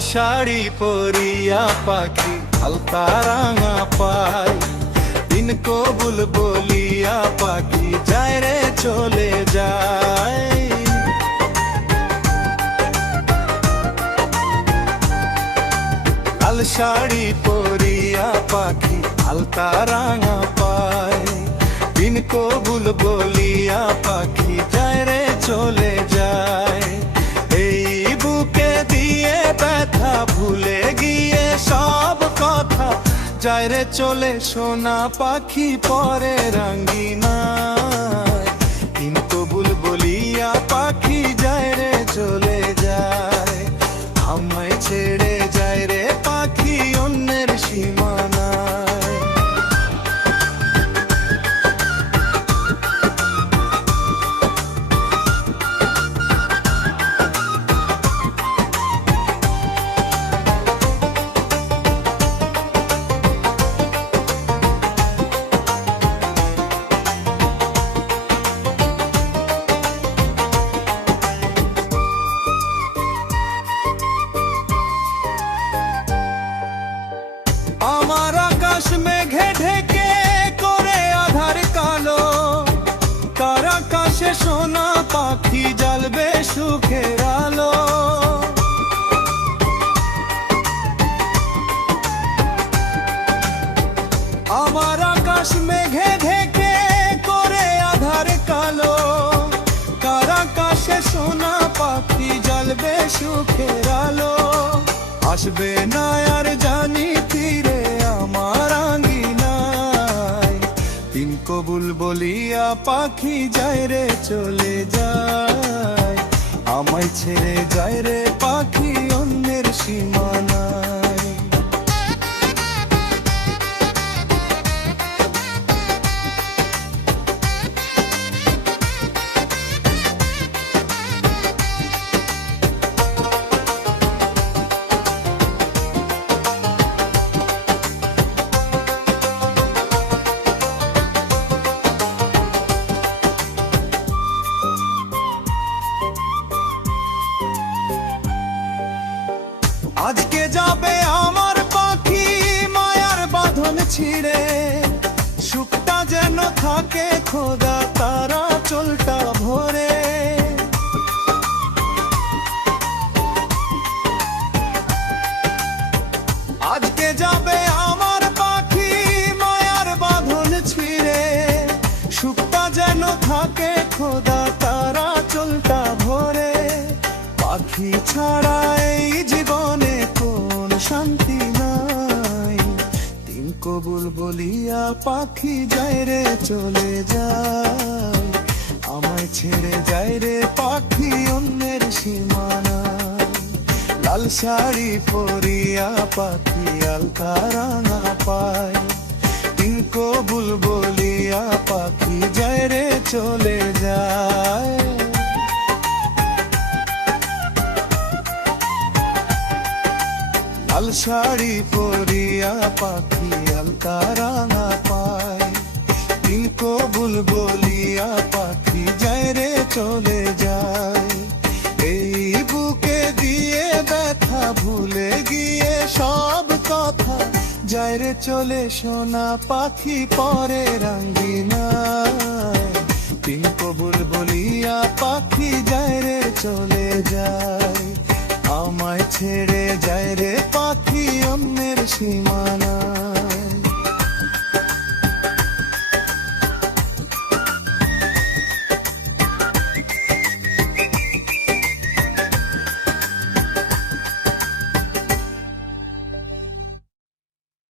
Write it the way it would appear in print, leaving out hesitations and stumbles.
শাড়ি পরিয়া পাখি আলতা রাঙা পাই, দিন কবুল বলিয়া পাখি যায় রে চলে যায়। লাল শাড়ি পরিয়া পাখি আলতা রাঙা পাই, দিন কবুল বলিয়া পাখি যায় রে চলে যায়। এই বুকে দিয়ে ব্যথা ভুলে গিয়ে সব কথা যায় রে চলে সোনা পাখি পরে রাঙ্গিনায়, দিন কবুল বলিয়া পাখি যায় রে চলে যায়। আমায় ছেড়ে যায় রে পাখি অন্যের সীমানায়। আমার আকাশ মেঘে ঢেকে করে আধার কালো, কার আকাশে সোনা পাখি জ্বালবে সুখের আলো। আমার আকাশ মেঘে ঢেকে করে আধার কালো, কার আকাশে সোনা পাখি জ্বালবে সুখের আলো। আসবে না আর জানি ফিরে আমার আঙ্গিনায়, দিন কবুল বলিয়া পাখি যায় রে চলে যায়। আমায় ছেড়ে যায় রে পাখি অন্যের সীমানায়। আজকে যাবে আমার পাখি মায়ার বাঁধন ছিঁড়ে, সুখটা যেন থাকে খোদা তারা চলটা ভরে। আজকে যাবে আমার পাখি মায়ার বাঁধন ছিঁড়ে, সুখটা যেন থাকে খোদা তারা চলটা ভরে। পাখি ছাড়া এই জীবনে কোন শান্তি নাই, দিন কবুল বলিয়া পাখি যায় রে চলে যায়। আমায় ছেড়ে যায় রে পাখি অন্যের সীমানায়। লাল শাড়ি পরিয়া পাখি আলতা রাঙা পাই, দিন কবুল বলিয়া পাখি যায় রে চলে যায়। লাল শাড়ি পরিয়া পাখি আলতা রাঙা পাই, দিন কবুল বলিয়া পাখি যায় রে চলে যায়। এই বুকে দিয়ে ব্যথা ভুলে গিয়ে সব কথা যায় রে চলে সোনা পাখি পরে রাঙ্গিনায়, দিন কবুল বলিয়া পাখি যায় রে চলে যায়। আমায় ছেড়ে যায় রে পাখি অন্যের সীমানায়।